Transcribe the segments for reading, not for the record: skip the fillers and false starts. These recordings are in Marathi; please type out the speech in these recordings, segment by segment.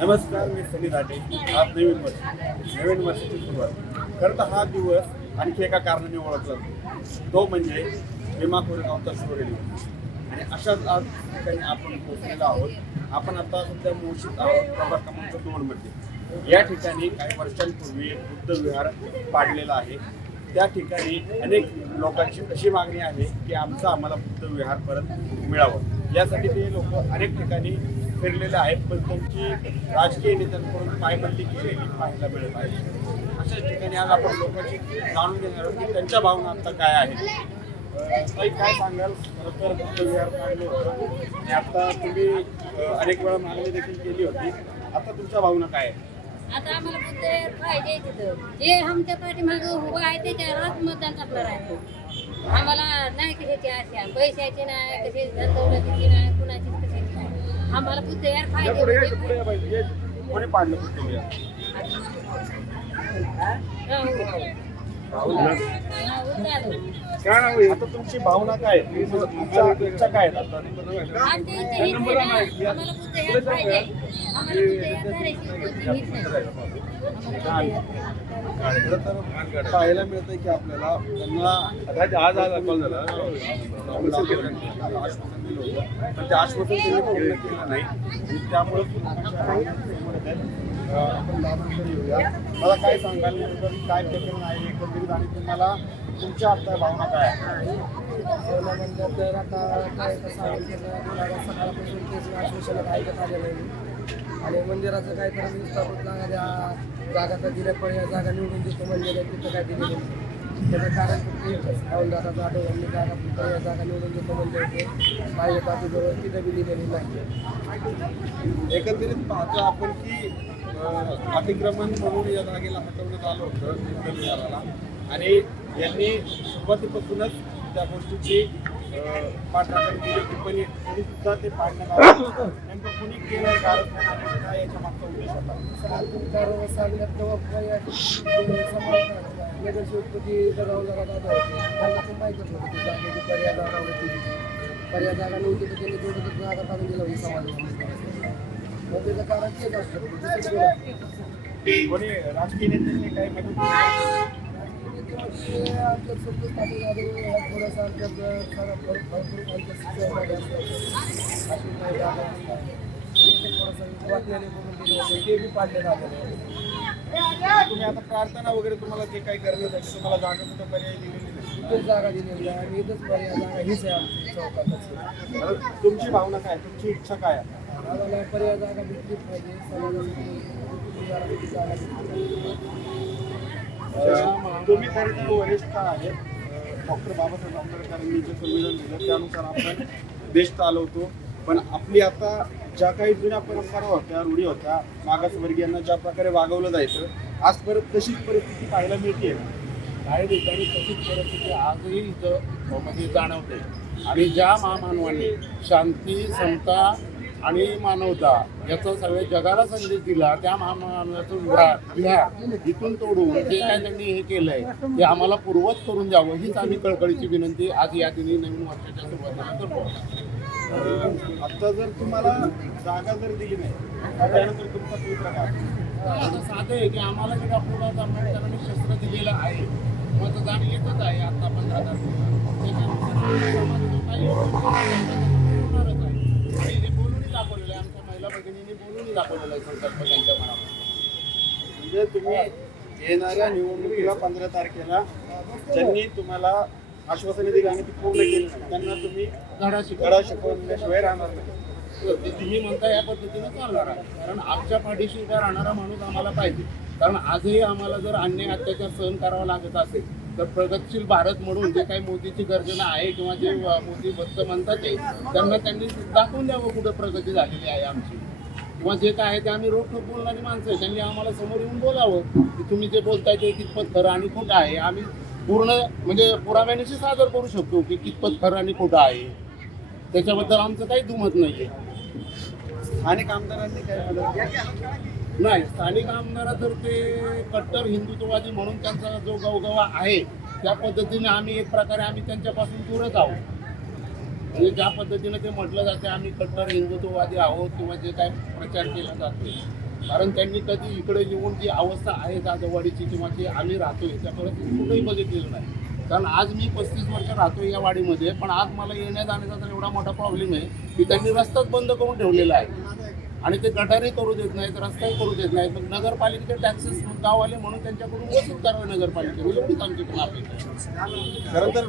नमस्कार, मी सनी धाटे. आज नवीन वर्षाची सुरुवात. खरं तर हा दिवस आणखी एका कारणाने ओळखला जातो, तो म्हणजे भीमा कोरेगावचा शौर्य दिवस. आणि अशाच आज ठिकाणी आपण पोहोचलेलो आहोत. आपण आता सध्या मोशीत आहोत, प्रभाग क्रमांक 2 मध्ये. या ठिकाणी काही वर्षांपूर्वी बुद्ध विहार पाडलेला आहे. त्या ठिकाणी अनेक लोकांची अशी मागणी आहे की आम्हाला बुद्ध विहार परत मिळावं. यासाठी ते लोक अनेक ठिकाणी फिरलेले आहेत, पण त्यांची राजकीय नेत्यांकडून पायमल्ली केलेली पाहायला मिळत आहे. अशाच ठिकाणी आज आपण लोकांची जाणून घेणार आहोत की त्यांच्या भावना आता काय आहेत. ताई, काय सांगाल? खरं तर बुद्ध विहार पाहिलं होतं आणि आता तुम्ही अनेक वेळा मागणी देखील केली होती. आता तुमच्या भावना काय आहे? आता आम्हाला बुद्ध पाहिजे तिथं. जे आमच्या पाठीमागं उभं आहे त्याच्यावरच मतदान करणार आहे. आम्हाला नाही कशाची आशा, पैशाची नाही, कशी दौलतीची नाही, कुणाचीच कशाची नाही. आम्हाला बुद्ध यार पाहिजे. कोणी पाडलं बुद्ध विहार? काय नाव आहे? आता तुमची भावना काय आहे? तुमच्या इच्छा काय आहेत आता? आमच्या इथे हीच आहे ना. आम्हाला बुद्ध यार पाहिजे. आम्हाला बुद्ध यार करायची कोणती हीच नाही. खरं तर पाहायला मिळतंय की आपल्याला त्यांना आज कॉल झाला आश्वासन दिलं होतं, पण ते आश्वासन त्यांनी पूर्ण केलं नाही. आणि त्यामुळे आपण लाभांतर येऊया. मला काय सांगाल, काय प्रकरण आहे एकंदरीत, आणि तुम्हाला तुमच्या आता भावना काय आहे? म्हणलं तर आता काय सकाळपासून तेच आश्वासन ऐकत आलेलं आहे. आणि मंदिराचं काय तर विस्थापित जागा तर दिल्या पण या जागा निवडून देतो म्हणजे तिथं काय दिली नाही. त्याचं कारण फक्त एकच, दादा जाधव यांनी जागा निवडून देतो म्हणजे पाहिजे पाठीजवळ तिथं बी दिलेली नाही. एकंदरीत पाहतो आपण की अतिक्रमण म्हणून या जागेला हटवण्यात आलं होतं बुद्ध विहाराला, आणि यांनी सुरुवातीपासूनच त्या गोष्टीची पाठराखण केली होती, पण तरी सुद्धा ते पाडण्यात आलं. नेमकं कुणी केलं कारण काय याच्या मागचा उद्देश होता? सांगण्यात नगरसेवकपती दगावला दादा होते, त्यांना पण माहीतच होतं की जागेची पर्याय जागा होती. पर्याय जागा नव्हती तर त्यांनी थोडं जागा काढून दिला होती समाजाला. मग त्याचं कारण तेच असतं. कोणी राजकीय नेत्यांनी काही मदत केली? आमच्या समजून पाटील जाधव थोडासा आमच्यात भरपूर थोडंसं वाटलेले म्हणून दिलं होतं, ते बी पाडले जाते. तुम्ही आता प्रार्थना वगैरे तुम्हाला जे काही करण्यात आहे तुम्हाला जागा कुठं पर्याय दिलेली नाही? इथंच जागा दिलेली आहे आणि इथंच पर्याय जागा हीच आहे आमची चौकातच. तुमची भावना काय, तुमची इच्छा काय आहे? आम्हाला पर्याय जागा भेटलीच पाहिजे. समाजासाठी जागा तुम्ही खरं तर वरिष्ठ आहेत. डॉक्टर बाबासाहेब आंबेडकरांनी जे संविधान दिलं त्यानुसार आपण देश चालवतो, पण आपली आता ज्या काही जुन्या परंपरा होत्या, रूढी होत्या, मागासवर्गीयांना ज्या प्रकारे वागवलं जायचं, आज परत तशीच परिस्थिती पाहायला मिळते. काही ठिकाणी तशीच परिस्थिती आजही इथं म्हणजे जाणवते. आणि ज्या महामानवांनी शांती, समता आणि मानवता याचा सगळ्या जगाला संदेश दिला, त्या महामानवाचं विहार इथून तोडून जे काय त्यांनी हे केलंय ते आम्हाला पूर्वत करून द्यावं, हीच आम्ही कळकळीची विनंती आज या दिनी नवीन वर्षाच्या सुरुवातीला करतो. आता जर तुम्हाला जागा जर दिली नाही त्यानंतर तुमचा सूत्र काय? आता साधं आहे की आम्हाला जे डॉक्टर आंबेडकरांनी शस्त्र दिलेलं आहे, मतदान येतच आहे आता 15 तारखेला. त्याच्यानुसार काही हे बोलूनही दाखवलेलं आहे, आमच्या महिला भगिनींनी बोलूनही दाखवलेलं आहे संकल्प त्यांच्या मनामध्ये. म्हणजे तुम्ही येणाऱ्या निवडणुकीला 15 तारखेला ज्यांनी तुम्हाला आश्वासने दिली आणि ती पूर्ण केली नाही त्यांना तुम्ही धडा शिकवल्याशिवाय राहणार नाही. तुम्ही म्हणता या पद्धतीनं चालणार आहे, कारण आमच्या पाठीशी उभा राहणारा माणूस आम्हाला पाहिजे. कारण आजही आम्हाला जर अन्याय अत्याचार सहन करावा लागत असेल तर प्रगतशील भारत म्हणून जे काही मोदीची गर्जना आहे किंवा जे मोदी भक्त म्हणतात ते त्यांना त्यांनी दाखवून द्यावं कुठं प्रगती झालेली आहे आमची, किंवा जे काय आहे ते आम्ही रोखोक बोलणारी माणसं आहे, त्यांनी आम्हाला समोर येऊन बोलावं की तुम्ही जे बोलताय ते कितपत खरं आणि खोटं आहे. आम्ही पूर्ण म्हणजे पुराव्यानिशी सादर करू शकतो की कितपत खरं आणि खोटं आहे. त्याच्याबद्दल आमचं काही दुमत नाही आहे. स्थानिक आमदारांनी काय मदत केली? नाही, स्थानिक आमदार तर ते कट्टर हिंदुत्ववादी म्हणून त्यांचा जो गवगवा आहे त्या पद्धतीने आम्ही एक प्रकारे आम्ही त्यांच्यापासून दूरच आहोत. म्हणजे ज्या पद्धतीने ते म्हटलं जाते आम्ही कट्टर हिंदुत्ववादी आहोत किंवा जे काय प्रचार केला जातो कारण त्यांनी कधी इकडे येऊन जी अवस्था आहे जाधववाडीची किंवा जी आम्ही राहतोय त्या परिस्थिती कुठेही बघितलेलं नाही. कारण आज मी 35 वर्ष राहतोय या वाडीमध्ये, पण आज मला येण्या जाण्याचा तर एवढा मोठा प्रॉब्लेम आहे की त्यांनी रस्ताच बंद करून ठेवलेला आहे आणि ते गटारही करू देत नाहीत, रस्ताही करू देत नाहीत. मग नगरपालिकेचे टॅक्सेस गाववाले म्हणून त्यांच्याकडून वसूल करावे नगरपालिकेने, एवढीच आमच्याकडून अपेक्षा आहे. खरं तर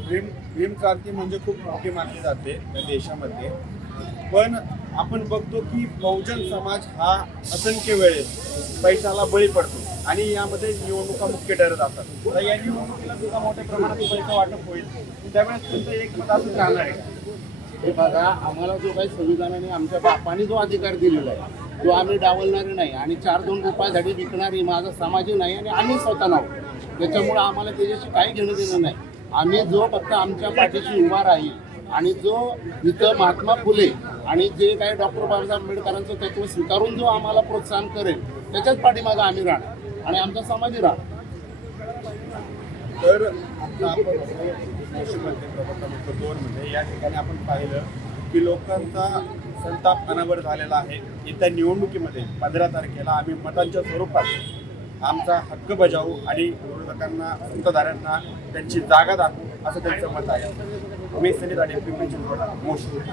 भीम क्रांती म्हणजे खूप मोठी मानली जाते या देशामध्ये, पण आपण बघतो की बहुजन समाज हा असंख्य वेळेस पैशाला बळी पडतो आणि यामध्ये निवडणुका मुख्य ठरत असतात. तर या निवडणुकीला सुद्धा मोठ्या प्रमाणात पैसा वाटप होईल, त्यावेळेस तुमचं एक मत असं राहणार आहे. हे बघा, आम्हाला जो काही संविधानाने आमच्या बापाने जो अधिकार दिलेला आहे तो आम्ही डावलणारे नाही आणि 4-2 रुपयासाठी विकणारी माझा समाजही नाही आणि आम्ही स्वतः नाव. त्याच्यामुळे आम्हाला त्याच्याशी काही घेणं देणं नाही. आम्ही जो फक्त आमच्या पाठीशी उभा राहील आणि जो इथं महात्मा फुले आणि जे काही डॉक्टर बाबासाहेब आंबेडकरांचं तत्व स्वीकारून जो आम्हाला प्रोत्साहन करेल त्याच्याच पाठीमागं आम्ही राहणार आणि आमचा समाजही राहणार. तर आता आपण कृषीमध्ये प्रभाग क्रमांक 2 मध्ये या ठिकाणी आपण पाहिलं की लोकांचा संताप अनावर झालेला आहे. येत्या निवडणुकीमध्ये 15 तारखेला आम्ही मतांच्या स्वरूपात आमचा हक्क बजावू आणि विरोधकांना सत्ताधाऱ्यांना त्यांची जागा दाखवू असं त्यांचं मत आहे. मी सनी दाडे, पिंपरी चिंचवड, मोशी.